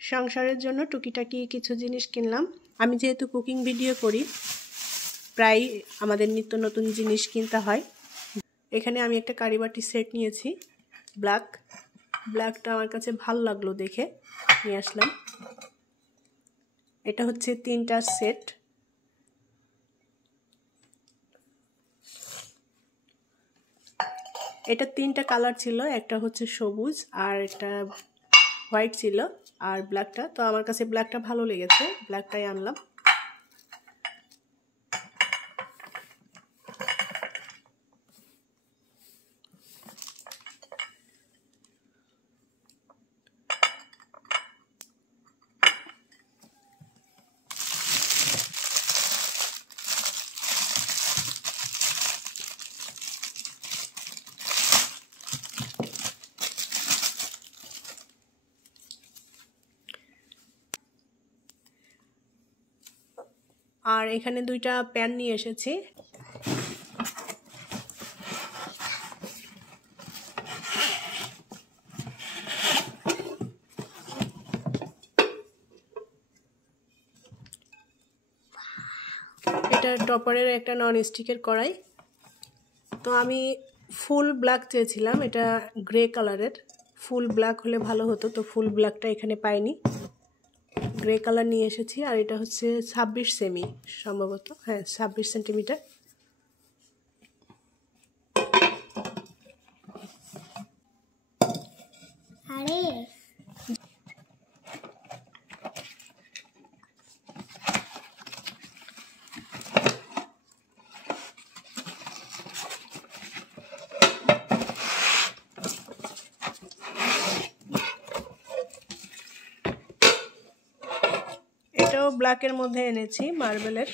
সংসারের জন্য টুকিটাকি কিছু জিনিস কিনলাম। আমি যেহেতু কুকিং ভিডিও করি, প্রায় আমাদের নিত্য নতুন জিনিস কিনতে হয়। এখানে আমি একটা কারিবাটি সেট নিয়েছি, ব্ল্যাকটা আমার কাছে ভালো লাগলো দেখে নিয়ে আসলাম। এটা হচ্ছে 3টা সেট। এটা 3টা কালার ছিল, একটা হচ্ছে সবুজ আর একটা হোয়াইট ছিল আর ব্ল্যাকটা। তো আমার কাছে ব্ল্যাকটা ভালো লেগেছে, ব্ল্যাকটাই আনলাম। আর এখানে 2টা প্যান নিয়ে এসেছি। এটা টপারের একটা নন স্টিকের কড়াই। তো আমি ফুল ব্ল্যাক চেয়েছিলাম, এটা গ্রে কালারের। ফুল ব্ল্যাক হলে ভালো হতো, তো ফুল ব্ল্যাকটা এখানে পাইনি, গ্রে কালার নিয়ে এসেছি। আর এটা হচ্ছে 26 সেমি সম্ভবত, হ্যাঁ 26 সেন্টিমিটার। এটাও ব্ল্যাকের মধ্যে এনেছি, মার্বেলের।